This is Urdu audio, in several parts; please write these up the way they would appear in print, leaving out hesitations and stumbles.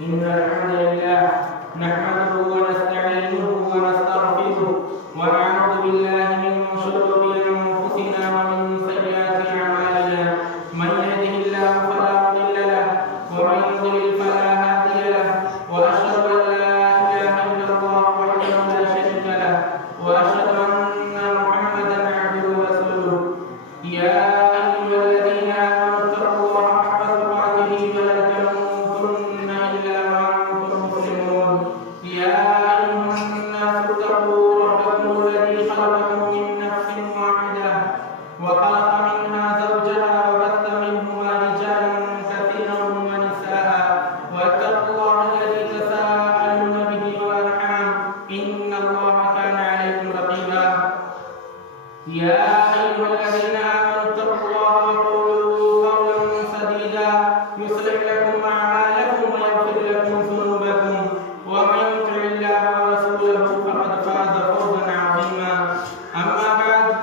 إن الحمد لله نحمده ونستعينه ونستغفره ونعوذ بالله من شرور أنفسنا ومن سيئات أعمالنا من يهده الله فلا مضل له ومن يضلل فلا هادي له وأشهد أن لا إله إلا الله وحده لا شريك له وأشهد أن محمدا عبده ورسوله يا أيها الذين آمنوا اتقوا الله حق تقاته ولا تموتن إلا وأنتم مسلمون يا أيها الناس اتقوا ربكم الذي خلقكم من نفس واحدة وخلق منها زوجها وبث منهما رجالا كثيرا ونساء واتقوا الله الذي تساءلون به والأرحام إن الله كان عليكم رقيبا يا أيها الذين آمنوا اتقوا الله وقولوا قولا سديدا يصلح لكم أعمالكم ويغفر لكم ذنوبكم ومن يطع الله ورسوله فقد فاز فوزا عظيما أما بعد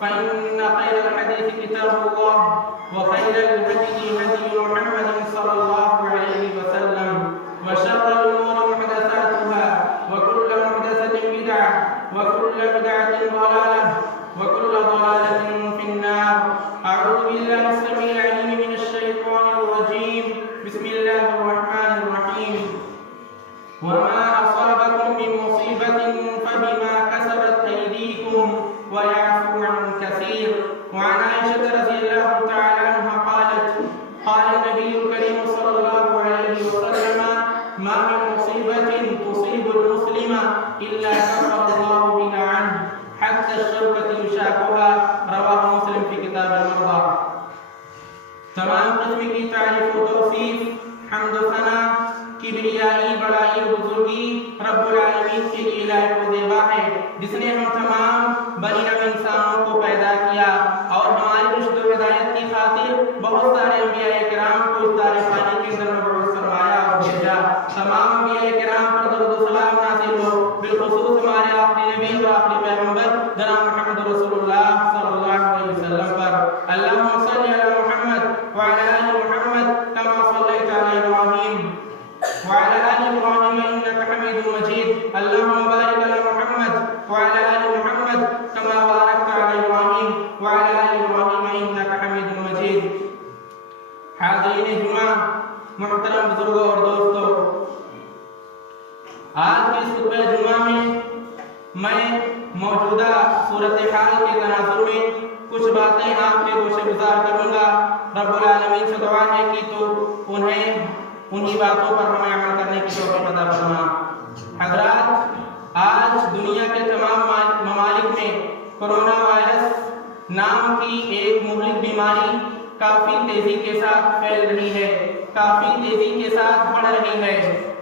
فإن خير الحديث كتاب الله وخير الهدي هدي محمد صلى الله عليه وسلم وشر الأمور محدثاتها وكل محدثة بدعة وكل بدعة ضلالة وكل ضلالة في النار أعوذ بالله السميع العليم من الشيطان الرجيم بسم الله الرحمن الرحيم وما أصابكم من مصيبة فبما كسبت أيديكم ويعفو عن كثير وعن عائشة رضي الله تعالى عنها قالت قال النبي الكريم صلى الله عليه وسلم ما من مصيبة تصيب المسلم إلا كفر الله بها عنه حتى الشوكة يشاكها رواه مسلم في كتاب المرضى تمام قسم کی تعریف و توصیف حمد و ثنا کبریائی بڑائی و بزرگی رب العالمین کے لیے لائق و زیبا ہے جس نے ہم تمام بنی نوع انسانوں کو پیدا کیا اور ہماری رشد و ہدایت کی خاطر بہت سارے انبیاء کرام کو اس دار فانی کے اندر مبعوث فرمایا اور بھیجا تمام انبیاء کرام پر درود و سلام نازل ہو بالخصوص ہمارے آخری نبی و آخری پیغمبر جناب محمد رسول اللہ صلی اللہ علیہ وسلم پر اللہم صلی علی محمد وعلى آل محمد كما صليت على إبراهيم وعلى آل إبراهيم إنك حميد مجيد اللهم بارك على محمد وعلى آل محمد كما باركت على إبراهيم وعلى آل إبراهيم إنك حميد مجيد حاضرین جمعہ محترم بزرگوں اور دوستوں آج کی اس خطبہ جمعہ میں موجودہ صورتحال کے تناظر میں کچھ باتیں آپ کے گوشے گزار کروں گا رب العالمین سے دعا ہے کہ تو انہی باتوں پر ہمیں عمل کرنے کی توفیق عطا فرما حضرات آج دنیا کے تمام ممالک میں کرونا وائرس نام کی ایک مہلک بیماری کافی تیزی کے ساتھ پھیل رہی ہے کافی تیزی کے ساتھ بڑھ رہی ہے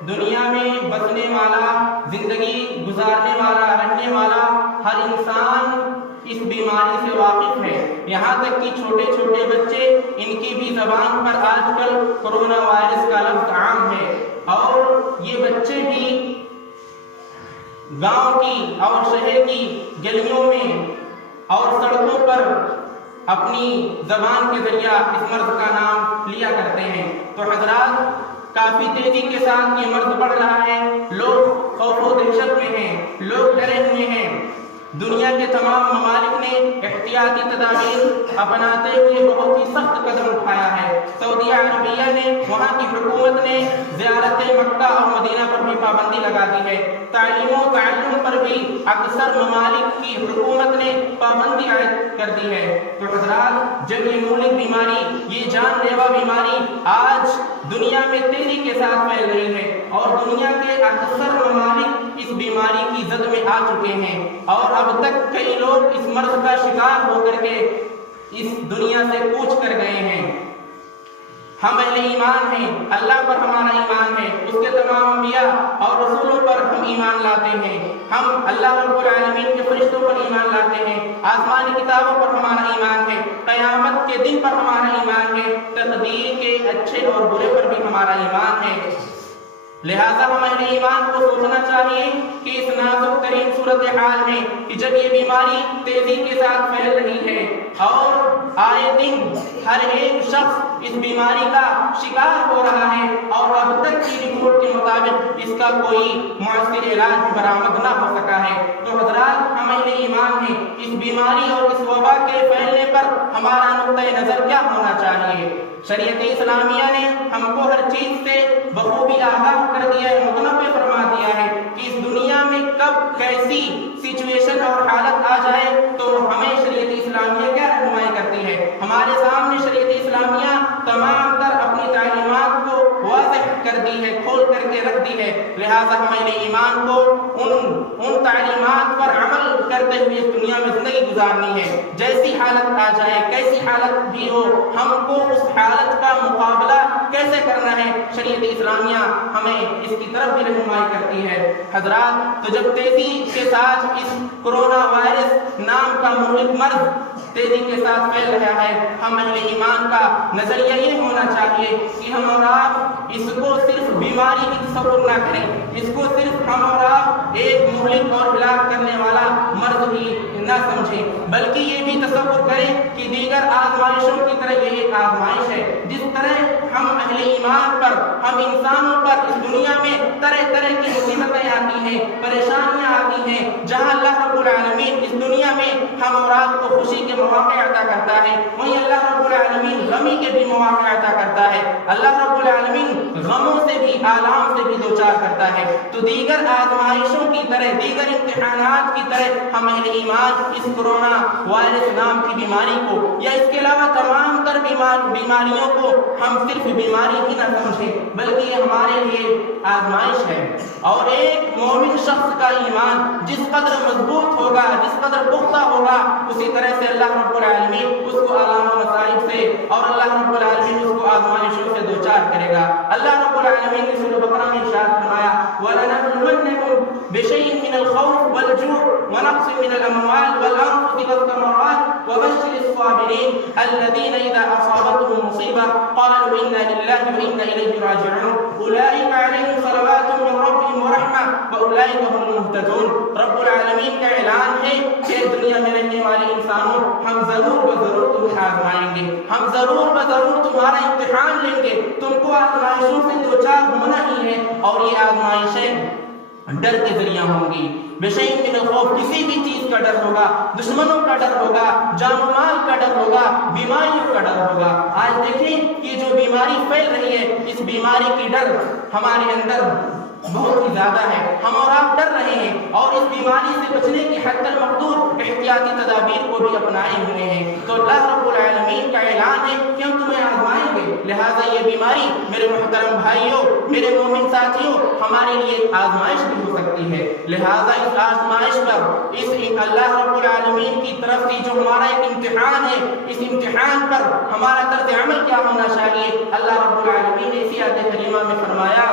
دنیا میں بسنے والا زندگی گزارنے والا رہنے والا ہر انسان اس بیماری سے واقف ہے یہاں تک کہ چھوٹے چھوٹے بچے ان کی بھی زبان پر آج کل کرونا وائرس کا لفظ عام ہے اور یہ بچے بھی گاؤں کی اور شہر کی گلیوں میں اور سڑکوں پر اپنی زبان کے ذریعہ اس مرض کا نام لیا کرتے ہیں تو حضرات کافی تیزی کے ساتھ یہ مرض بڑھ رہا ہے لوگ خوف و دہشت میں ہیں لوگ ڈرے ہوئے ہیں دنیا کے تمام ممالک نے احتیاطی تدابیر اپناتے ہوئے بہت ہی سخت قدم اٹھایا ہے سعودیہ عربیہ نے وہاں کی حکومت نے زیارت مکہ اور مدینہ پر بھی پابندی لگا دی ہے تعلیم و تعلم پر بھی اکثر ممالک کی حکومت نے پابندی عائد کر دی ہے تو حضرات جب یہ مہلک بیماری یہ جان لیوا بیماری آج دنیا میں تیزی کے ساتھ پھیل رہی ہے اور دنیا کے اکثر ممالک اس بیماری کی زد میں آ چکے ہیں اور اب تک کئی لوگ اس مرض کا شکار ہو کر کے اس دنیا سے کوچ کر گئے ہیں ہم اہل ایمان ہیں اللہ پر ہمارا ایمان ہے اس کے تمام انبیاء اور رسولوں پر ہم ایمان لاتے ہیں ہم اللہ رب العالمین کے فرشتوں پر ایمان لاتے ہیں آسمانی کتابوں پر ہمارا ایمان ہے قیامت کے دن پر ہمارا ایمان ہے تقدیر کے اچھے اور برے پر بھی ہمارا ایمان ہے لہذا ہم اہل ایمان کو سوچنا چاہیے کہ اس نازک ترین صورتحال میں کہ جب یہ بیماری تیزی کے ساتھ پھیل رہی ہے اور آئے دن ہر ایک شخص اس بیماری کا شکار ہو رہا ہے اور اب تک کی رپورٹ کے کا کوئی مؤثر علاج بھی برآمد نہ ہو سکا ہے۔ تو حضرات ہم اہل ایمان ہیں، اس بیماری اور اس وبا کے پھیلنے پر ہمارا نقطۂ نظر کیا ہونا چاہیے؟ شریعت اسلامیہ نے ہم کو ہر چیز سے بخوبی آگاہ کر دیا ہے، متنبع فرما دیا ہے کہ اس دنیا میں کب کیسی سچویشن اور حالت آ جائے تو ہمیں شریعت اسلامیہ کیا رہنمائی کرتی ہے۔ ہمارے سامنے شریعت اسلامیہ تمام تر اپنی تعلیمات کو واضح کر دی ہے، کھول کر کے رکھ دی ہے، لہٰذا ہمیں ایمان کو ان تعلیمات پر عمل کرتے ہوئے اس دنیا میں زندگی گزارنی ہے۔ جیسی حالت آ جائے، کیسی حالت بھی ہو، ہم کو اس حالت کا مقابلہ کیسے کرنا ہے، شریعت اسلامیہ ہمیں اس کی طرف بھی رہنمائی کرتی ہے۔ حضرات تو جب تیزی کے ساتھ اس کرونا وائرس نام کا مہلک مرض تیزی کے ساتھ پھیل رہا ہے، ہم اہل ایمان کا نظریہ یہ ہونا چاہیے کہ ہم اور آپ اس کو صرف بیماری کی تصور نہ کریں، اس کو صرف ہم اور آپ ایک مہلک اور ہلاک کرنے والا مرض ہی نہ سمجھیں، بلکہ یہ بھی تصور کریں کہ دیگر آزمائشوں کی طرح یہ ایک آزمائش ہے۔ جس طرح ہم اہل ایمان پر، ہم انسانوں پر اس دنیا میں طرح طرح کی مصیبتیں آتی ہیں، پریشانیاں آتی ہیں، جہاں اللہ رب العالمین اس دنیا میں ہم اور آپ کو خوشی کے مواقع عطا کرتا ہے، وہیں اللہ رب العالمین غمی کے بھی مواقع عطا کرتا ہے۔ اللہ رب العالمین غموں سے بھی، آلام سے بھی دوچار کرتا ہے۔ تو دیگر آزمائشوں کی طرح، دیگر امتحانات کی طرح ہم اہل ایمان اس کرونا وائرس نام کی بیماری کو یا اس کے علاوہ تمام تر بیماریوں کو ہم صرف بیماری ہی نہ سمجھیں، بلکہ یہ ہمارے لیے آزمائش ہے۔ اور ایک مومن شخص کا ایمان جس قدر مضبوط ہوگا، جس قدر پختہ ہوگا، اسی طرح سے اللہ رب العالمین اس کو آلام و مصائب سے اور اللہ رب العالمین اس کو آزمائشوں سے دوچار کرے گا۔ اللہ رب العالمین نے سورہ بقرہ میں ارشاد فرمایا وَلَنَبْلُوَنَّكُمْ بِشَيْءٍ مِّنَ الْخَوْفِ وَالْجُوعِ وَنَقْصٍ مِّنَ الْأَمْوَالِ وَالْأَنفُسِ وَالثَّمَرَاتِ وَبَشِّرِ الصَّابِرِينَ الَّذِينَ إِذَا أَصَابَتْهُمْ مُصِيبَةٌ قَالُوا إِنَّا لِلَّهِ وَإِنَّا إِلَيْهِ راجعون أولئك عليهم صلوات من ربهم ورحمة وأولئك هم المهتدون۔ رب العالمین کا اعلان ہے کہ دنیا میں رہنے والے انسانوں، ہم ضرور بضرور تمہیں آزمائیں گے، ہم ضرور بضرور تمہارا امتحان لیں گے، تم کو آزمائشوں سے دوچار ہونا ہی ہے، اور یہ آزمائشیں ڈر کے ذریعہ ہوں گی۔ بشیء من الخوف، کسی بھی چیز کا ڈر ہوگا، دشمنوں کا ڈر ہوگا، جان و مال کا ڈر ہوگا، بیماریوں کا ڈر ہوگا۔ آج دیکھیں کہ جو بیماری پھیل رہی ہے، اس بیماری کی ڈر ہمارے اندر بہت ہی زیادہ ہے، ہم اور آپ ڈر رہے ہیں، اور اس بیماری سے بچنے کی حد المقدور احتیاطی تدابیر کو بھی اپنائے ہوئے ہیں۔ تو اللہ رب العالمین کا اعلان ہے کہ ہم تمہیں آزمائیں گے، لہٰذا یہ بیماری میرے محترم بھائیوں، میرے مومن ساتھیوں، ہمارے لیے ایک آزمائش بھی ہو سکتی ہے، لہٰذا اس آزمائش پر، اس اللہ رب العالمین کی طرف سے جو ہمارا ایک امتحان ہے، اس امتحان پر ہمارا طرز عمل کیا ہونا چاہیے؟ اللہ رب العالمین نے اسی آیت کریمہ میں فرمایا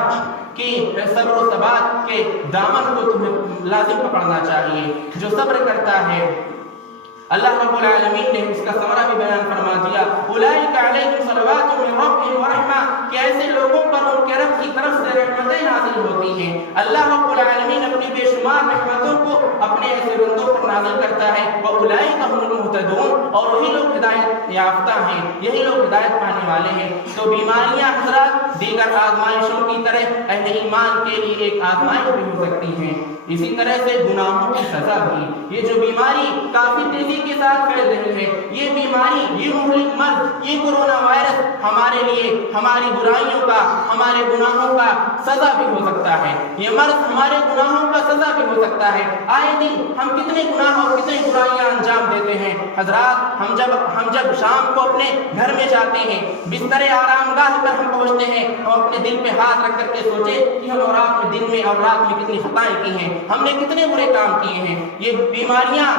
کہ صبر و ثبات کے دامن کو تمہیں لازم پکڑنا چاہیے۔ جو صبر کرتا ہے، اللہ رب العالمین نے اس کا ثمرہ بھی بیان فرما دیا، اولئک علیہم صلوات من ربہم ورحمہ، کہ ایسے لوگوں پر ان کے رب کی طرف سے رحمتیں نازل ہوتی ہیں۔ اللہ رب العالمین اپنی بے شمار رحمتوں کو اپنے ایسے بندوں پر نازل کرتا ہے، واولئک هم المهتدون، اور وہی لوگ ہدایت یافتہ ہیں، یہی لوگ ہدایت پانے والے ہیں۔ تو بیماریاں حضرات دیگر آزمائشوں کی طرح اہل ایمان کے لیے ایک آزمائش بھی ہو سکتی ہیں، اسی طرح سے گناہوں کی سزا بھی۔ یہ جو بیماری کافی تیزی کے ساتھ پھیل رہی ہے، یہ بیماری، یہ مہلک مرض، یہ کرونا وائرس ہمارے لیے ہماری برائیوں کا، ہمارے گناہوں کا سزا بھی ہو سکتا ہے۔ یہ مرض ہمارے گناہوں کا سزا بھی ہو سکتا ہے۔ آئے دن ہم کتنے گناہ اور کتنے برائیاں انجام دیتے ہیں حضرات۔ ہم جب شام کو اپنے گھر میں جاتے ہیں، بستر آرام گاہ پر ہم پہنچتے ہیں، ہم اپنے دل پہ ہاتھ رکھ کر کے سوچے کہ ہم اور آپ نے دن میں اور رات میں کتنی خطائیں کی ہیں، ہم نے کتنے برے کام کیے ہیں۔ یہ بیماریاں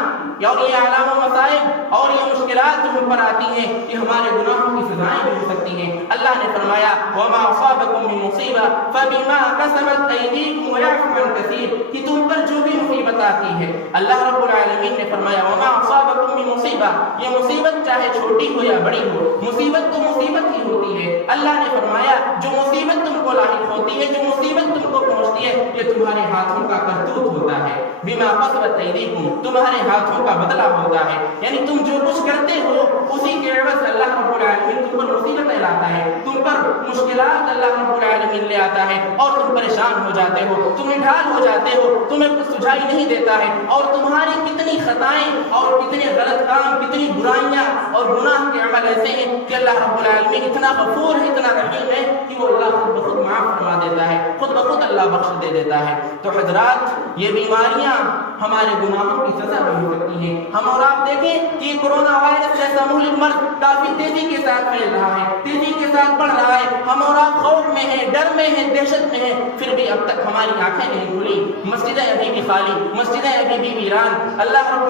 اور یہ علام و مصائب اور یہ مشکلات جو ہم پر آتی ہیں، یہ ہمارے گناہوں کی سزائیں بھی ہو سکتی ہیں۔ اللہ نے فرمایا وَمَا أَصَابَكُم مِّن مُّصِيبَةٍ فَبِمَا كَسَبَتْ أَيْدِيكُمْ وَيَعْفُو عَن كَثِيرٍ، کہ تم پر جو بھی مصیبت آتی ہے، اللہ رب العالمین نے فرمایا وَمَا أَصَابَكُم مِّن مُّصِيبَةٍ، یہ مصیبت چاہے چھوٹی ہو یا بڑی ہو، مصیبت تو مصیبت ہی ہوتی ہے۔ اللہ نے فرمایا جو مصیبت تم کو لاحق ہوتی ہے، جو مصیبت تم کو پہنچتی ہے، یہ تمہارے ہاتھوں کا کرتوت ہوتا ہے۔ بما کسبت ایدیکم، تمہارے ہاتھوں کا بدلہ ہوتا ہے، یعنی تم جو کچھ کرتے ہو اسی کے عوض اللہ رب العالمین تم پر مصیبتیں لاتا ہے، تم پر مشکلات اللہ رب العالمین لے آتا ہے اور تم پریشان ہو جاتے ہو، تم ڈھال ہو جاتے ہو، تمہیں کچھ سجائی نہیں دیتا ہے، اور تمہاری کتنی خطائیں اور کتنے غلط کام، کتنی برائیاں اور گناہ کے عمل ایسے ہیں کہ اللہ رب العالمین اتنا غفور ہے، اتنا رحیم ہے کہ وہ اللہ خود بخود معاف فرما دیتا ہے، خود بخود اللہ بخش دے دیتا ہے۔ تو حضرات یہ بیماریاں ہمارے گناہوں کی سزا بھی ہو سکتی ہیں۔ ہم اور آپ دیکھیں کہ کورونا وائرس جیسا مہلک مرض کافی تیزی کے ساتھ پھیل رہا ہے، تیزی کے ساتھ بڑھ رہا ہے، ہم اور آپ خوف میں ہیں، ڈر میں ہیں، دہشت میں ہیں، پھر بھی اب تک ہماری آنکھیں نہیں کھلی، مسجدیں ابھی بھی خالی، مسجدیں ابھی بھی ویران، اللہ رب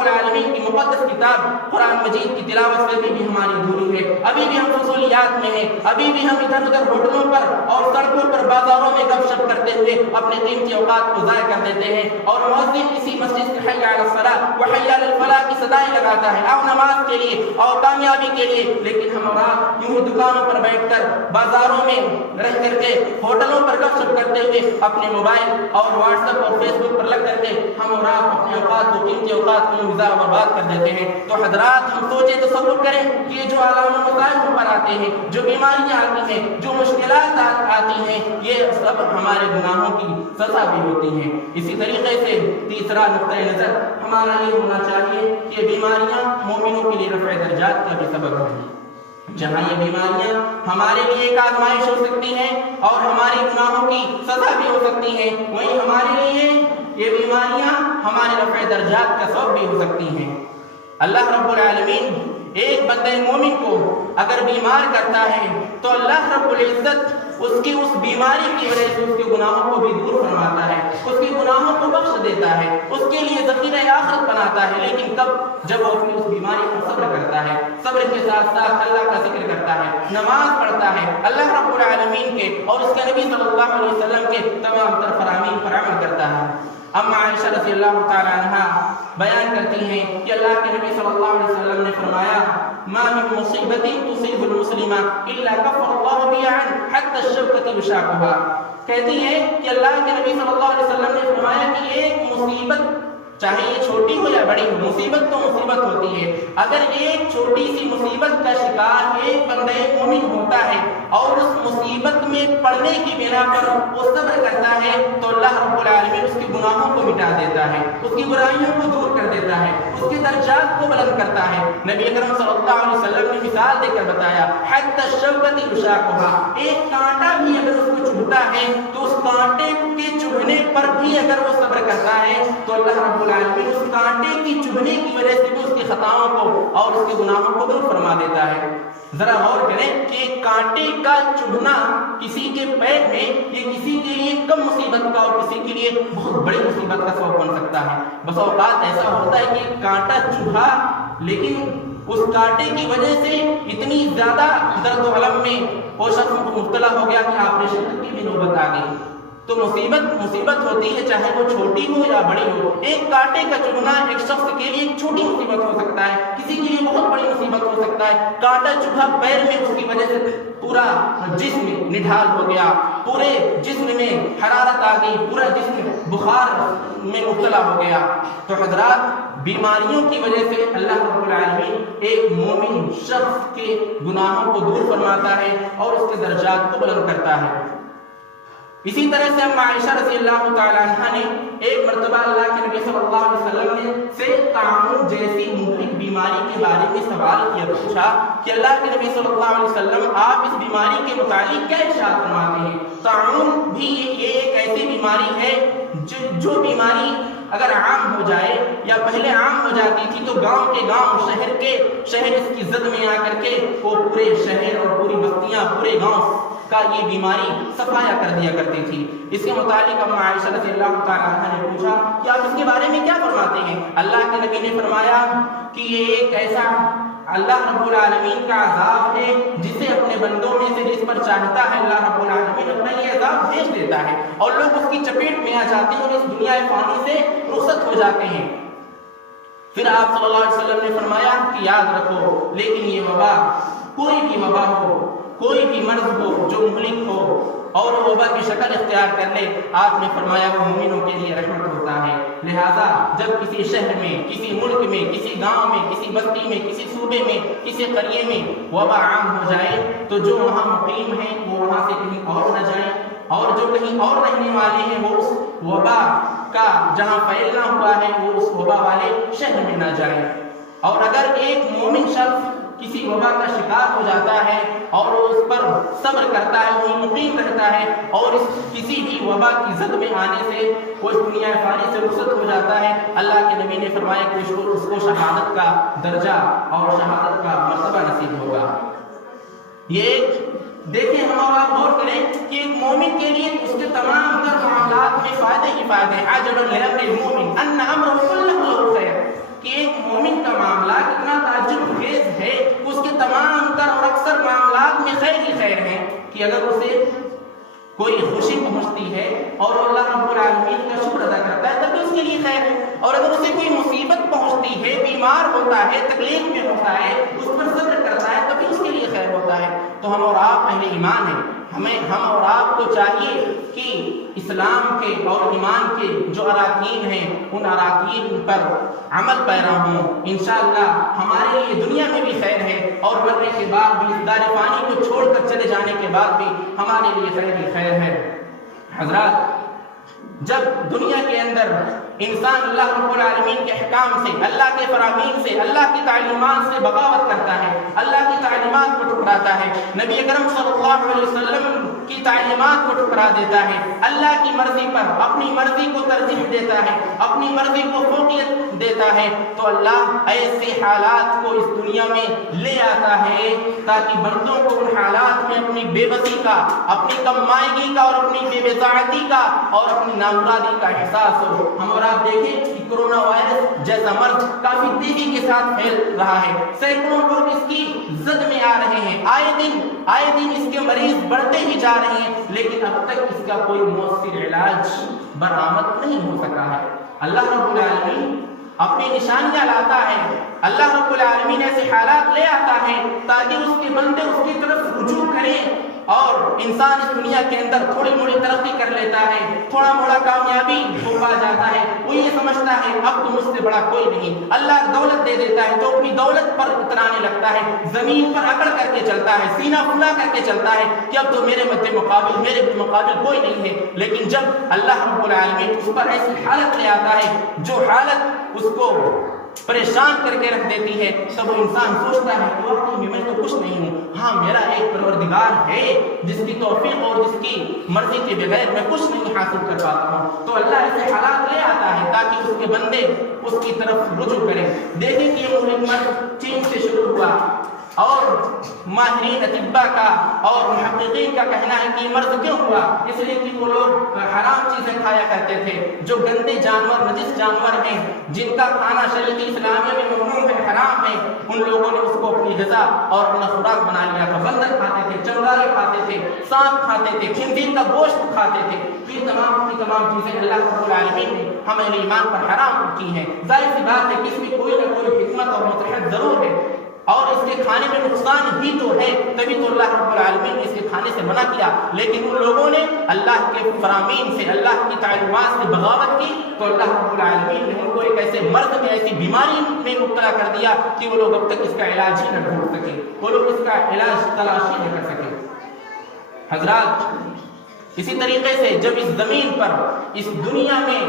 العالمین کی مقدس کتاب قرآن مجید کی تلاوت سے بھی ہماری دوری ہے، ابھی بھی ہم فضولیات میں ہیں، ابھی بھی ہم ادھر ادھر ہوٹلوں پر اور سڑکوں پر بازاروں میں گپ شپ کرتے ہوئے اپنے قیمتی اوقات کو ضائع کر دیتے ہیں، اور مؤذن اسی مسجد سے حی علی الصلاۃ و حی علی الفلاح کی صدائیں لگاتا ہے، آؤ نماز کے لیے اور کامیابی کے لیے، لیکن ہم اور آپ یوں ہی دکانوں پر بیٹھ کر، بازاروں میں رہ کر کے، ہوٹلوں پر گپ شپ کرتے ہوئے اپنے موبائل اور واٹس ایپ اور فیس بک پر لگ کر کے ہم اور آپ اپنے اوقات کو، قیمتی اوقات کو ضائع و برباد کر دیتے ہیں۔ تو حضرات ہم سوچیں، تصور کریں کہ یہ جو علام و مصائب ہم پر آتے ہیں، جو بیماریاں آتی ہیں، جو مشکلات آتی ہیں، یہ سب ہمارے گناہوں کی سزا بھی ہوتی ہیں۔ اسی طریقے سے تیسرا نقطۂ نظر ہمارا یہ ہونا چاہیے کہ بیماریاں مومنوں کے لیے رفع درجات کا بھی سبب ہیں۔ جہاں یہ بیماریاں ہمارے لیے ایک آزمائش ہو سکتی ہیں اور ہمارے گناہوں کی سزا بھی ہو سکتی ہیں، وہیں ہمارے لیے یہ بیماریاں ہمارے رفع درجات کا سبب بھی ہو سکتی ہیں۔ اللہ رب العالمین ایک بندہ مومن کو اگر بیمار کرتا ہے تو اللہ رب العزت اس کی اس بیماری کی وجہ سے اس کے گناہوں کو بھی دور فرماتا ہے، اس کے گناہوں کو بخش دیتا ہے، اس کے لیے ذخیرہ آخرت بناتا ہے، لیکن تب جب وہ اپنی اس بیماری پر صبر کرتا ہے، صبر کے ساتھ ساتھ اللہ کا ذکر کرتا ہے، نماز پڑھتا ہے، اللہ رب العالمین کے اور اس کے نبی صلی اللہ علیہ وسلم کے تمام تر فرامین پر عمل کرتا ہے۔ اما عائشہ رضی اللہ تعالی عنہا بیان کرتی ہیں کہ اللہ کے نبی صلی اللہ علیہ وسلم نے فرمایا، ما من مصیبت تصیب المسلم الا کفر اللہ بها عنه حتى الشوکۃ یشاقها، کہتی ہیں کہ اللہ کے نبی صلی اللہ علیہ وسلم نے فرمایا کہ ایک مصیبت، چاہے یہ چھوٹی ہو یا بڑی ہو، مصیبت تو مصیبت ہوتی ہے، اگر ایک چھوٹی سی مصیبت کا شکار ایک بندہ مومن ہوتا ہے اور اس مصیبت میں پڑنے کی بنا پر وہ صبر کرتا ہے تو اللہ رب العالمین اس کے گناہوں کو مٹا دیتا ہے، اس کی برائیوں کو دور کر دیتا ہے، اس کے درجات کو بلند کرتا ہے۔ نبی اکرم صلی اللہ علیہ وسلم نے مثال دے کر بتایا، حتی الشوکۃ یشاقها، ایک کانٹا بھی اگر اس کو چبھتا ہے تو اس کانٹے کے چبھنے پر بھی اگر وہ صبر کرتا ہے تو اللہ رب العالمین اس کانٹے کی چبھنے کی وجہ سے بھی اس کی خطاؤں کو اور اس کے گناہوں کو دور فرما دیتا ہے۔ ذرا غور کریں کہ کانٹے کا چبھنا کسی کے پیر میں یہ کسی کے لیے کم مصیبت کا اور کسی کے لیے بہت بڑی مصیبت کا سبب بن سکتا ہے۔ بس اوقات ایسا ہوتا ہے کہ کانٹا چبھا لیکن اس کانٹے کی وجہ سے اتنی زیادہ درد و الم میں وہ شخص مبتلا ہو گیا کہ آپریشن کی بھی نوبت آ گئی۔ تو مصیبت ہوتی ہے، چاہے وہ چھوٹی ہو یا بڑی ہو۔ ایک کانٹے کا چبھنا ایک شخص کے لیے ایک چھوٹی مصیبت ہو سکتا ہے، کسی کے لیے بہت بڑی مصیبت ہو سکتا ہے۔ کانٹا چبھا پیر میں، اس کی وجہ سے پورا جسم نڈھال ہو گیا، پورے جسم میں حرارت آ گئی، پورا جسم بخار میں مبتلا ہو گیا۔ تو حضرات بیماریوں کی وجہ سے اللہ رب العالمین ایک مومن شخص کے گناہوں کو دور فرماتا ہے اور اس کے درجات کو بلند کرتا ہے۔ اسی طرح سے اما عائشہ رضی اللہ تعالی عنہا نے ایک مرتبہ اللہ کے نبی صلی اللہ علیہ وسلم نے سے طاعون جیسی مہلک بیماری کے بارے میں سوال کیا، پوچھا کہ اللہ کے نبی صلی اللہ علیہ وسلم آپ اس بیماری کے متعلق کیا ارشاد فرماتے ہیں؟ طاعون بھی یہ ایک ایسی بیماری ہے جو بیماری اگر عام ہو جائے یا پہلے عام ہو جاتی تھی تو گاؤں کے گاؤں، شہر اس کی زد میں آ کر کے وہ پورے شہر اور پوری بستیاں، پورے گاؤں کا یہ بیماری صفایا کر دیا کرتی تھی۔ اس کے متعلق اما عائشہ رضی اللہ تعالی عنہا نے پوچھا کہ آپ اس کے بارے میں کیا فرماتے ہیں؟ اللہ کے نبی نے فرمایا کہ یہ ایک ایسا اللہ رب العالمین کا عذاب ہے جسے اپنے بندوں میں سے جس پر چاہتا ہے اللہ رب العالمین اپنا یہ عذاب بھیج دیتا ہے اور لوگ اس کی چپیٹ میں آ جاتے ہیں اور اس دنیا فانی سے رخصت ہو جاتے ہیں۔ پھر آپ صلی اللہ علیہ وسلم نے فرمایا کہ یاد رکھو، لیکن یہ وبا، کوئی بھی وبا ہو، کوئی بھی مرض ہو جو مہلک ہو اور وہ وبا کی شکل اختیار کر لے، آپ نے فرمایا وہ مومنوں کے لیے رحمت ہوتا ہے۔ لہذا جب کسی شہر میں، کسی ملک میں، کسی گاؤں میں، کسی بستی میں، کسی صوبے میں، کسی قریے میں وبا عام ہو جائے تو جو وہاں مقیم ہیں وہ وہاں سے کہیں اور نہ جائیں، اور جو کہیں اور رہنے والے ہیں وہ اس وبا کا جہاں پھیلنا ہوا ہے وہ اس وبا والے شہر میں نہ جائیں۔ اور اگر ایک مومن شخص کسی وبا کا شکار ہو جاتا ہے اور وہ اس پر صبر کرتا ہے، وہ مقیم رہتا ہے اور اس کسی بھی وبا کی زد میں آنے سے وہ اس دنیا فانی سے رخصت ہو جاتا ہے، اللہ کے نبی نے فرمایا کہ اس کو شہادت کا درجہ اور شہادت کا مرتبہ نصیب ہوگا۔ یہ دیکھیں، ہم اور آپ غور کریں کہ ایک مومن کے لیے اس کے تمام تر معاملات میں فائدے ہی فائدے ہیں۔ عجب لامر المؤمن ان امره كله له خیر، کہ ایک مومن کا معاملہ کتنا تعجب خیز ہے، اس کے تمام تر اور اکثر معاملات میں خیر ہی خیر ہے کہ اگر اسے کوئی خوشی پہنچتی ہے اور اللہ رب العالمین کا شکر ادا کرتا ہے تب اس کے لیے خیر ہے، اور اگر اسے کوئی مصیبت پہنچتی ہے، بیمار ہوتا ہے، تکلیف میں ہوتا ہے، اس پر صبر کرتا ہے تب اس کے لیے خیر ہوتا ہے۔ تو ہم اور آپ اہل ایمان ہیں، ہم اور آپ کو چاہیے کہ اسلام کے اور ایمان کے جو اراکین ہیں ان اراکین پر عمل پیرا ہوں۔ انشاءاللہ ہمارے لیے دنیا میں بھی خیر ہے اور مرنے کے بعد بھی، اس دار فانی کو چھوڑ کر چلے جانے کے بعد بھی ہمارے لیے خیر ہی خیر ہے۔ حضرات، جب دنیا کے اندر انسان اللہ رب العالمین کے احکام سے، اللہ کے فرامین سے، اللہ کی تعلیمات سے بغاوت کرتا ہے، اللہ کی تعلیمات کو ٹھکراتا ہے، نبی اکرم صلی اللہ علیہ وسلم کی تعلیمات کو ٹھکرا دیتا ہے، اللہ کی مرضی پر اپنی مرضی کو ترجیح دیتا ہے، اپنی مرضی کو فوقیت دیتا ہے، تو اللہ ایسے حالات کو اس دنیا میں لے آتا ہے تاکہ بندوں کو ان حالات میں اپنی بے بسی کا، اپنی کم مائگی کا اور اپنی بے بضاعتی کا اور اپنی نامرادی کا احساس ہو۔ ہم اور آپ دیکھیں کہ کرونا وائرس جیسا مرض کافی تیزی کے ساتھ پھیل رہا ہے، سینکڑوں لوگ اس کی زد میں آ رہے ہیں، آئے دن اس کے مریض بڑھتے ہی جا رہے ہیں، لیکن اب تک اس کا کوئی مؤثر علاج برآمد نہیں ہو سکا ہے۔ اللہ رب العالمین اپنی نشانیاں لاتا ہے، اللہ رب العالمین ایسے حالات لے آتا ہے تاکہ اس کے بندے اس کی طرف رجوع کریں، اور انسان اس دنیا کے اندر تھوڑی موڑی ترقی کر لیتا ہے، تھوڑا موڑا کامیابی ہو پا جاتا ہے، وہ یہ سمجھتا ہے اب تو مجھ سے بڑا کوئی نہیں، اللہ دولت دے دیتا ہے تو اپنی دولت پر اترانے لگتا ہے، زمین پر اکڑ کر کے چلتا ہے، سینہ پھلا کر کے چلتا ہے کہ اب تو میرے مقابل کوئی نہیں ہے۔ لیکن جب اللہ رب العالمین اس پر ایسی حالت لے آتا ہے جو حالت اس کو پریشان کر کے رکھ دیتی ہے، تب وہ انسان سوچتا ہے کہ واقعی میں تو کچھ نہیں ہوں، ہاں میرا ایک پروردگار ہے جس کی توفیق اور جس کی مرضی کے بغیر میں کچھ نہیں حاصل کر پاتا ہوں۔ تو اللہ ایسے حالات لے آتا ہے تاکہ اس کے بندے اس کی طرف رجوع کریں۔ دیکھیں کہ یہ ملک مرض چین سے شروع ہوا اور ماہرین اطباء کا اور محققین کا کہنا ہے کہ یہ مرض کیوں ہوا، اس لیے کہ وہ لوگ حرام چیزیں کھایا کرتے تھے، جو گندے جانور، نجس جانور ہیں، جن کا کھانا شریعت اسلامیہ میں ممنوع ہے، حرام ہے، ان لوگوں نے اس کو اپنی غذا اور اپنا خوراک بنا لیا تھا۔ بندر کھاتے تھے، چنگارے کھاتے تھے، سانپ کھاتے تھے، خنزیر کا گوشت کھاتے تھے، یہ تمام کی تمام چیزیں اللہ رب العالمین نے ہم اہل ایمان پر حرام کی ہیں۔ ظاہر سی بات ہے کہ اس میں کوئی نہ کوئی حکمت اور مصلحت ضرور ہے، اور اس کے کھانے میں نقصان ہی تو ہے، تبھی تو اللہ رب العالمین نے اس کے کھانے سے منع کیا۔ لیکن ان لوگوں نے اللہ کے فرامین سے، اللہ کی تعلیمات سے بغاوت کی تو اللہ رب العالمین نے ان کو ایک ایسے مرض میں، ایسی بیماری میں مبتلا کر دیا کہ وہ لوگ اب تک اس کا علاج ہی نہ ڈھونڈ سکے، وہ لوگ اس کا علاج تلاش ہی نہ کر سکے۔ حضرات، اسی طریقے سے جب اس زمین پر، اس دنیا میں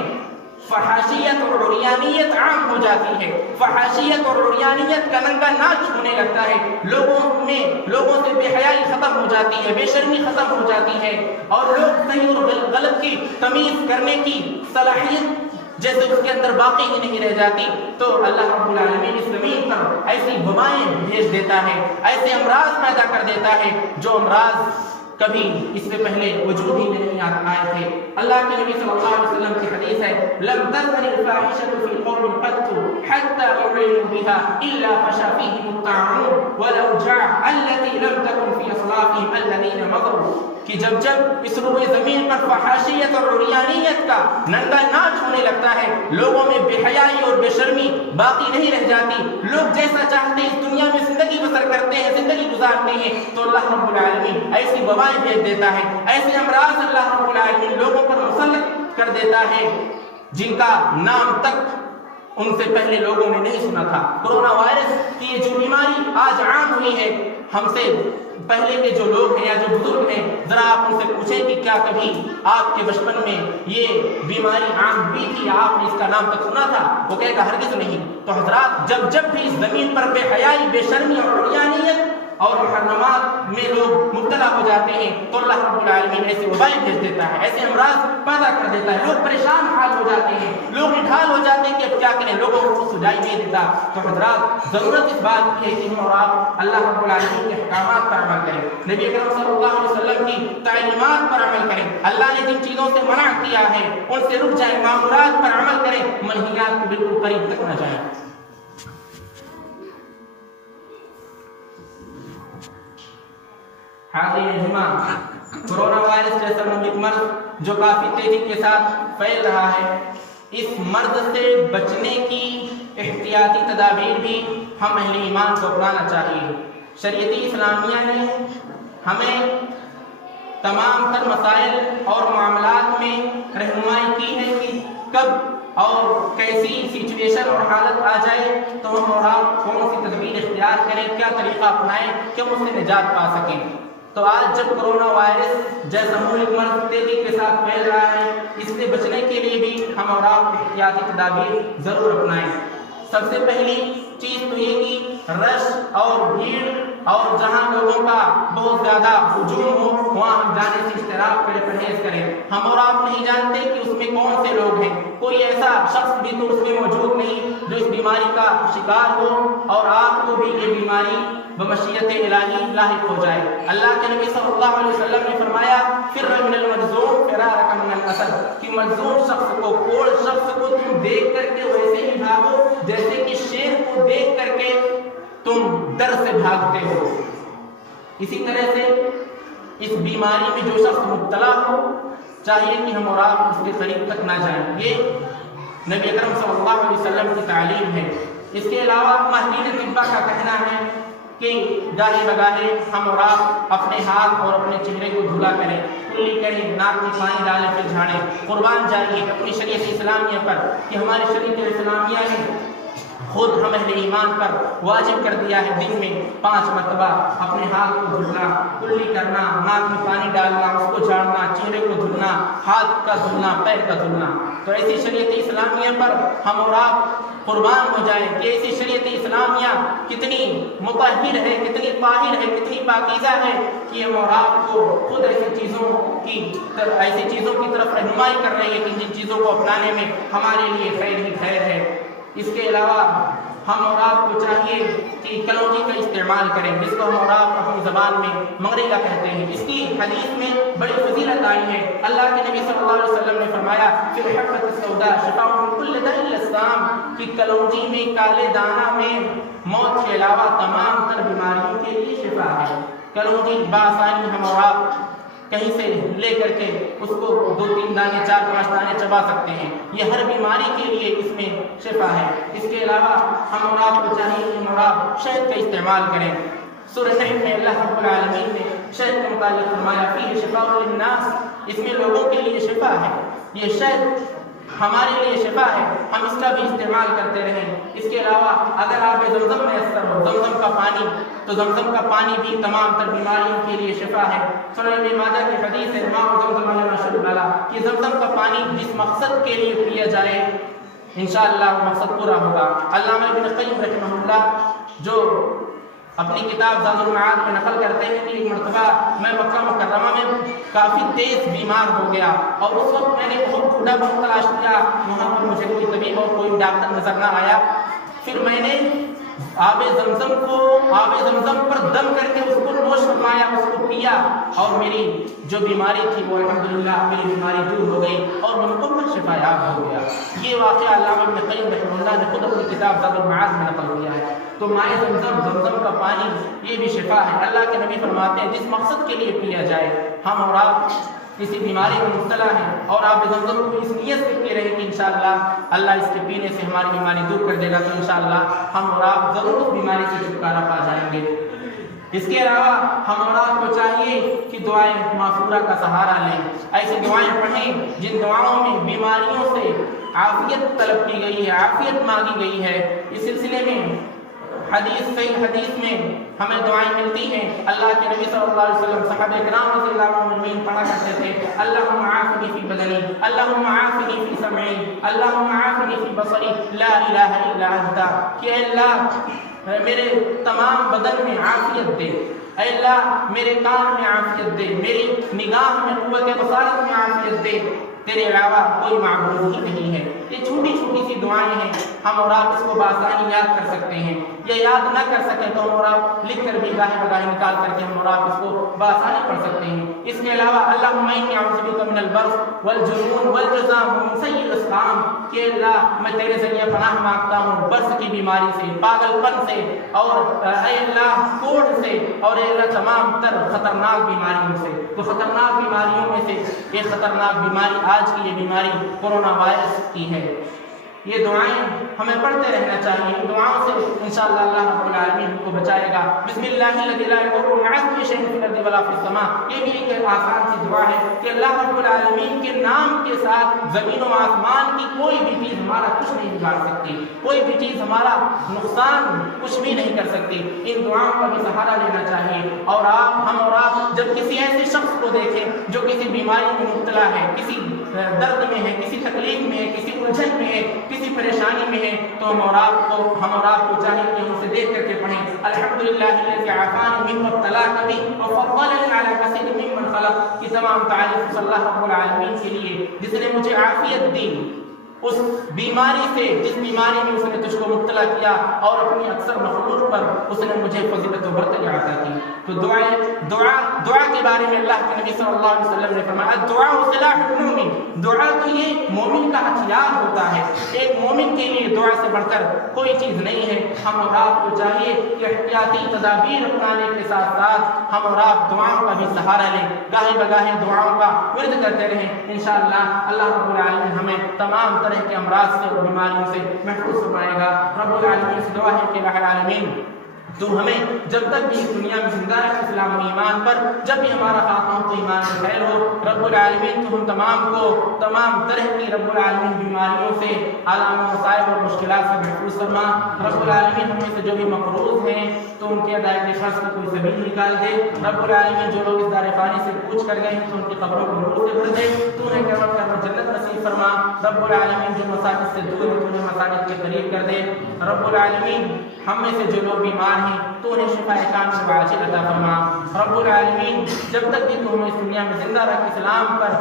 فحاشیت اور عریانیت عام ہو جاتی ہے، فحاشیت اور عریانیت کا ننگا ناچ ہونے لگتا ہے، لوگوں سے بے حیائی ختم ہو جاتی ہے، بے شرمی ختم ہو جاتی ہے، اور لوگ صحیح اور غلط کی تمیز کرنے کی صلاحیت جیسے اس کے اندر باقی ہی نہیں رہ جاتی، تو اللہ رب العالمین اس زمین پر ایسی وبائیں بھیج دیتا ہے، ایسے امراض پیدا کر دیتا ہے جو امراض کبھی اس سے پہلے وجود ہی میں نہیں آئے تھے۔ اللہ کے نبی صلی اللہ علیہ وسلم کی حدیث ہے، لم تظهر الفاحشة في قوم قط حتى يعلنوا بها إلا فشى فيهم الطاعون والأوجاع التي لم تكن في أصلافهم الذين مضوا، کہ جب جب اس روئے زمین پر فحاشیت اور عریانیت کا ننگا ناچ ہونے لگتا ہے، لوگوں میں بے حیائی اور بے شرمی باقی نہیں رہ جاتی، لوگ جیسا چاہتے اس دنیا میں زندگی بسر کرتے ہیں، زندگی گزارتے ہیں، تو اللہ رب العالمین ایسی وبائیں بھیج دیتا ہے، ایسے امراض اللہ رب العالمین لوگوں پر مسلط کر دیتا ہے جن کا نام تک ان سے پہلے لوگوں نے نہیں سنا تھا۔ کرونا وائرس کی یہ جو بیماری آج عام ہوئی ہے، ہم سے پہلے کے جو لوگ ہیں یا جو بزرگ ہیں، ذرا آپ ان سے پوچھیں کہ کیا کبھی آپ کے بچپن میں یہ بیماری عام ہوئی تھی، آپ نے اس کا نام تک سنا تھا؟ وہ کہے گا ہرگز نہیں۔ تو حضرات، جب جب بھی اس زمین پر بے حیائی، بے شرمی اور عریانیت اور محرمات میں لوگ مبتلا ہو جاتے ہیں تو اللہ رب العالمین ایسے وبائیں بھیج دیتا ہے، ایسے امراض پیدا کر دیتا ہے، لوگ پریشان حال ہو جاتے ہیں، لوگ نڈھال ہو جاتے ہیں کہ اب کیا کریں، لوگوں کو سجائی نہیں دیتا۔ تو حضرات، ضرورت اس بات کی ہے کہ ہم اور آپ اللہ رب العالمین کے احکامات پر عمل کریں، نبی اکرم صلی اللہ علیہ وسلم کی تعلیمات پر عمل کریں، اللہ نے جن چیزوں سے منع کیا ہے ان سے رک جائیں، معمولات پر عمل کریں، منہیات کو بالکل قریب تک نہ جائیں۔ حاضرین جمعہ، کرونا وائرس جیسا مہلک مرض جو کافی تیزی کے ساتھ پھیل رہا ہے، اس مرض سے بچنے کی احتیاطی تدابیر بھی ہم اہل ایمان کو اپنانا چاہیے۔ شریعت اسلامیہ نے ہمیں تمام تر مسائل اور معاملات میں رہنمائی کی ہے کہ کب اور کیسی سچویشن اور حالت آ جائے تو ہم اور آپ کون سی تدبیر اختیار کریں، کیا طریقہ اپنائیں کہ ہم اس سے نجات پا سکیں۔ تو آج جب کرونا وائرس جیسا مہلک مرض تیزی کے ساتھ پھیل رہا ہے، اس سے بچنے کے لیے بھی ہم اور آپ احتیاطی تدابیر ضرور اپنائیں۔ سب سے پہلی چیز تو یہ کہ رش اور بھیڑ اور جہاں لوگوں کا بہت زیادہ ہجوم ہو وہاں ہم جانے سے اجتناب کریں، پرہیز کریں۔ ہم اور آپ نہیں جانتے کہ اس میں کون سے لوگ ہیں، کوئی ایسا شخص بھی تو اس میں موجود نہیں جو اس بیماری کا شکار ہو اور آپ کو بھی یہ بیماری بمشیت الہی لاحق ہو جائے۔ اللہ کے نبی صلی اللہ علیہ وسلم نے فرمایا، فر من المجذوم فرارک من الاسد، کہ مجذوم شخص کو، کوڑ شخص کو تم دیکھ کر کے ویسے ہی بھاگو جیسے کہ شیر کو دیکھ کر کے تم ڈر سے بھاگتے ہو۔ اسی طرح سے اس بیماری میں جو شخص مبتلا ہو چاہیے کہ ہم اور آپ اس کے قریب تک نہ جائیں، یہ نبی اکرم صلی اللہ علیہ وسلم کی تعلیم ہے۔ اس کے علاوہ ماہرین طب کا کہنا ہے کہ گاہے بگاہے ہم اور آپ اپنے ہاتھ اور اپنے چہرے کو دھلا کریں، کلی کریں، ناک میں پانی ڈالیں پھر جھاڑیں، قربان جائیے اپنی شریعت اسلامیہ پر کہ ہماری شریعت اسلامیہ نے خود ہم اہل ایمان پر واجب کر دیا ہے دن میں 5 مرتبہ اپنے ہاتھ کو دھلنا، کلی کرنا، ناک میں پانی ڈالنا، اس کو جھاڑنا، چہرے کو دھلنا، ہاتھ کا دھلنا، پیر کا دھلنا۔ تو ایسی شریعت اسلامیہ پر ہم اور آپ قربان ہو جائیں کہ ایسی شریعت اسلامیہ کتنی مطہر ہے، کتنی طاہر ہے، کتنی پاکیزہ ہے کہ ہم اور آپ کو خود ایسی چیزوں کی طرف رہنمائی کر رہی ہے کہ جن چیزوں کو اپنانے میں ہمارے لیے خیر ہی خیر ہے۔ اس کے علاوہ ہم اور آپ کو چاہیے کہ کلونجی کا استعمال کریں، جس کو ہم اور آپ اپنی زبان میں مغرگا کہتے ہیں۔ اس کی حدیث میں بڑی فضیلت آئی ہے، اللہ کے نبی صلی اللہ علیہ وسلم نے فرمایا فی الحبۃ السوداء شفاء من کل داء الا السام، کہ کلونجی میں، کالے دانہ میں موت کے علاوہ تمام تر بیماریوں کے لیے شفا ہے۔ کلونجی بآسانی ہم اور آپ کہیں سے لے کر کے اس کو 2-3 دانے 4-5 دانے چبا سکتے ہیں، یہ ہر بیماری کے لیے اس میں شفا ہے۔ اس کے علاوہ ہم اور آپ کو چاہیے کہ ہم اور آپ شہد کا استعمال کریں۔ سورہ نحل میں اللہ رب العالمین نے شہد کے متعلق فرمایا فیہ شفاء للناس، اس میں لوگوں کے لیے شفا ہے، یہ شہد ہمارے لیے شفا ہے، ہم اس کا بھی استعمال کرتے رہیں۔ اس کے علاوہ اگر آپ زمزم میسر ہو، زمزم کا پانی، تو زمزم کا پانی بھی تمام تر بیماریوں کے لیے شفا ہے۔ سنن ابن ماجہ کی حدیث ہے ماء زمزم لما شرب له، کہ زمزم کا پانی جس مقصد کے لیے پیا جائے انشاءاللہ وہ مقصد پورا ہوگا۔ علامہ ابن قیم رحمہ اللہ جو اپنی کتاب زاد المعاد میں نقل کرتے ہیں کہ ایک مرتبہ میں مکہ مکرمہ میں کافی تیز بیمار ہو گیا اور اس وقت میں نے بہت ڈھونڈا، بہت تلاش کیا، وہاں پر مجھے کوئی طبیب اور کوئی ڈاکٹر نظر نہ آیا۔ پھر میں نے آب زمزم پر دم کر کے اس کو نوش فرمایا، اس کو پیا اور میری جو بیماری تھی وہ الحمدللہ میری بیماری دور ہو گئی اور میں مکمل شفا یاب ہو گیا۔ یہ واقعہ علامہ ابن قیم رحمہ اللہ نے خود اپنی کتاب زاد المعاد میں نقل کیا ہے۔ تو مائع زمزم کا پانی یہ بھی شفا ہے۔ اللہ کے نبی فرماتے ہیں جس مقصد کے لیے پیا جائے ہم اور آپ کسی بیماری میں مبتلا ہیں اور آپ زمزم کو اس نیت سے پی رہے کہ انشاءاللہ اللہ اس کے پینے سے ہماری بیماری دور کر دے گا، تو انشاءاللہ ہم اور آپ ضرور اس بیماری سے چھٹکارا پا جائیں گے۔ اس کے علاوہ ہم اور آپ کو چاہیے کہ دعائیں معصورہ کا سہارا لیں، ایسی دعائیں پڑھیں جن دعاؤں میں بیماریوں سے عافیت طلب کی گئی ہے، عافیت مانگی گئی ہے۔ اس سلسلے میں صحیح حدیث میں ہمیں دعائیں ملتی ہیں۔ اللہ کے نبی صلی اللہ علیہ وسلم صحابہ کرام رضی اللہ عنہم پڑھا کرتے تھے، اللہم عافنی فی بدنی، اللہم عافنی فی سمعی، اللہم عافنی فی بصری، لا الہ الا انت، کہ اے اللہ میرے تمام بدن میں عافیت دے، اے اللہ میرے کان میں عافیت دے، میری نگاہ میں قوت بصارت میں عافیت دے، تیرے علاوہ کوئی معبود ہی نہیں ہے۔ یہ چھوٹی چھوٹی سی دعائیں ہیں، ہم اور آپ اس کو بآسانی یاد کر سکتے ہیں، یا یاد نہ کر سکیں تو ہم اور آپ لکھ کر بھی گاہے بگاہے نکال کر کے ہم اور آپ اس کو بآسانی پڑھ سکتے ہیں۔ اس کے علاوہ اللہم انی اعوذ بک من البرص والجنون والجذام ومن سیء الاسقام، کہ اللہ میں تیرے ذریعے پناہ مانگتا ہوں برص کی بیماری سے، پاگل پن سے، اور اے اللہ کوڑ سے، اور اے اللہ تمام تر خطرناک بیماریوں سے۔ تو خطرناک بیماریوں میں سے ایک خطرناک بیماری آج کی یہ بیماری کورونا وائرس کی ہے۔ یہ دعائیں ہمیں پڑھتے رہنا چاہیے، ان دعاؤں سے انشاءاللہ اللہ رب العالمین ہم کو بچائے گا۔ بسم اللہ الذی لا یضر مع اسمہ شیء فی الارض ولا فی السماء، یہ بھی ایک آسان سی دعا ہے کہ اللہ رب العالمین کے نام کے ساتھ زمین و آسمان کی کوئی بھی چیز ہمارا کچھ نہیں بگاڑ سکتی، کوئی بھی چیز ہمارا نقصان کچھ بھی نہیں کر سکتی۔ ان دعاؤں کا بھی سہارا لینا چاہیے، اور ہم اور آپ جب کسی ایسے شخص کو دیکھیں جو کسی بیماری میں مبتلا ہے، کسی درد میں ہے، کسی تکلیف میں ہے، کسی الجھن میں ہے، کسی پریشانی میں ہے، تو ہم اور آپ کو چاہیے کہ ہم اسے دیکھ کر کے پڑھیں الحمدللہ الذی عافانی مما ابتلاک بہ وفضلنی علی کثیر ممن خلق، کی تمام تعریف اللہ رب العالمین کے لیے جس نے مجھے عافیت دی اس بیماری سے، جس بیماری میں اس نے تجھ کو مبتلا کیا، اور اپنی اکثر مخلوق پر اس نے مجھے فضیلت و برتری عطا کی۔ تو دعا کے بارے میں اللہ کے نبی صلی اللہ علیہ وسلم نے فرمایا دعا سلاح المومن، دعا تو یہ مومن کا ہتھیار ہوتا ہے، ایک مومن کے لیے دعا سے بڑھ کر کوئی چیز نہیں ہے۔ ہم اور آپ کو چاہیے کہ احتیاطی تدابیر اپنانے کے ساتھ ساتھ ہم اور آپ دعاؤں کا بھی سہارا لیں، گاہے بگاہے دعاؤں کا ورد کرتے رہیں۔ انشاءاللہ اللہ رب العالمین ہمیں تمام طرح کے امراض سے اور بیماریوں سے محفوظ فرمائے گا۔ رب العالمین سے دعا ہے کہ الہ العالمین تو ہمیں جب تک بھی اس دنیا میں زندہ رکھ اسلام و ایمان پر، جب بھی ہمارا خاتمہ ہو تو ایمان میں خیر ہو۔ رب العالمین تو ہم تمام کو تمام طرح کی رب العالمین بیماریوں سے، علام و مصائب اور مشکلات سے محفوظ فرما۔ رب العالمین ہم میں سے جو بھی مقروض ہیں تو ان کے ادائیگی خرچ کی کوئی سبیل نکال دے۔ رب العالمین جو لوگ اس دار فانی سے کوچ کر گئے ہیں تو ان کی قبروں کو نور سے بھر دے، تو انہیں کرم کر جنت نصیب فرما۔ رب العالمین جو مساجد سے دور ہیں تو انہیں مساجد کے قریب کر دے۔ رب العالمین ہم میں سے جو لوگ بیمار ہیں تو انہیں شفا کاملہ و عاجلہ عطا فرما۔ رب العالمین جب تک بھی تو ہمیں اس دنیا میں زندہ رکھ اسلام پر،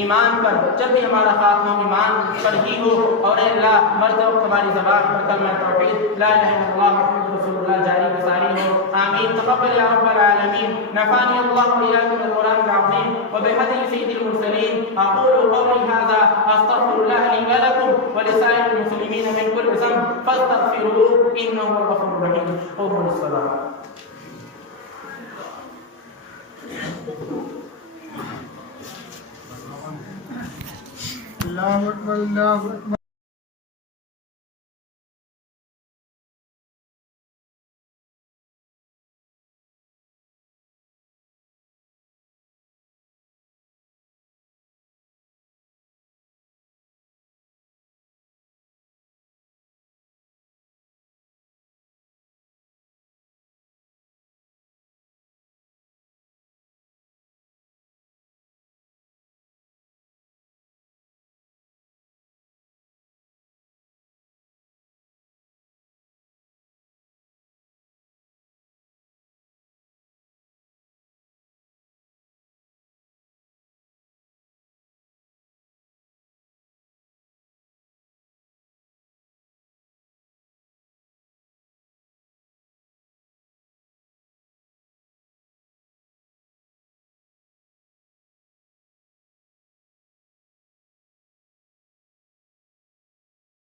ایمان پر، جب بھی ہمارا خاتمہ ایمان پر ہی ہو، اور اے اللہ مرتے وقت ہماری زبان پر کلمہ توحید لا الہ الا اللہ محمد رسول اللہ جاری و ساری ہو۔ آمین۔ تقبل یا رب العالمین۔ نفعني الله وإياكم بالقرآن العظيم وبهدي سيد المرسلين۔ أقول قولي هذا أستغفر الله لي ولكم ولسائر المسلمين من كل ذنب فاستغفروه إنه هو الغفور الرحيم۔ قوموا للصلاة۔ اللہ اکبر اللہ اکبر۔